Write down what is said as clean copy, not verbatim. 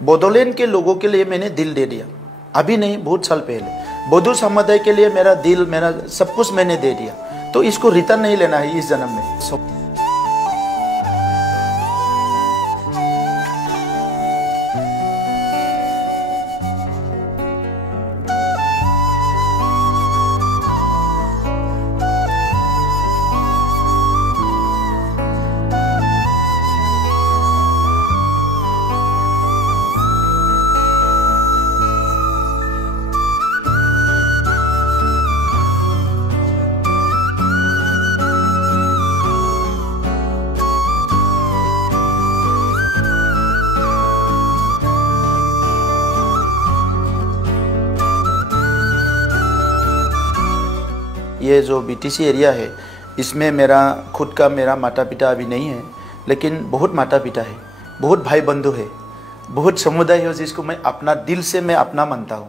बोडोलैंड के लोगों के लिए मैंने दिल दे दिया, अभी नहीं बहुत साल पहले। बोडो समुदाय के लिए मेरा दिल, मेरा सब कुछ मैंने दे दिया, तो इसको रिटर्न नहीं लेना है इस जन्म में। ये जो बीटीसी एरिया है, इसमें मेरा खुद का मेरा माता पिता अभी नहीं है, लेकिन बहुत माता पिता है, बहुत भाई बंधु है, बहुत समुदाय है जिसको मैं अपना दिल से मैं अपना मानता हूँ।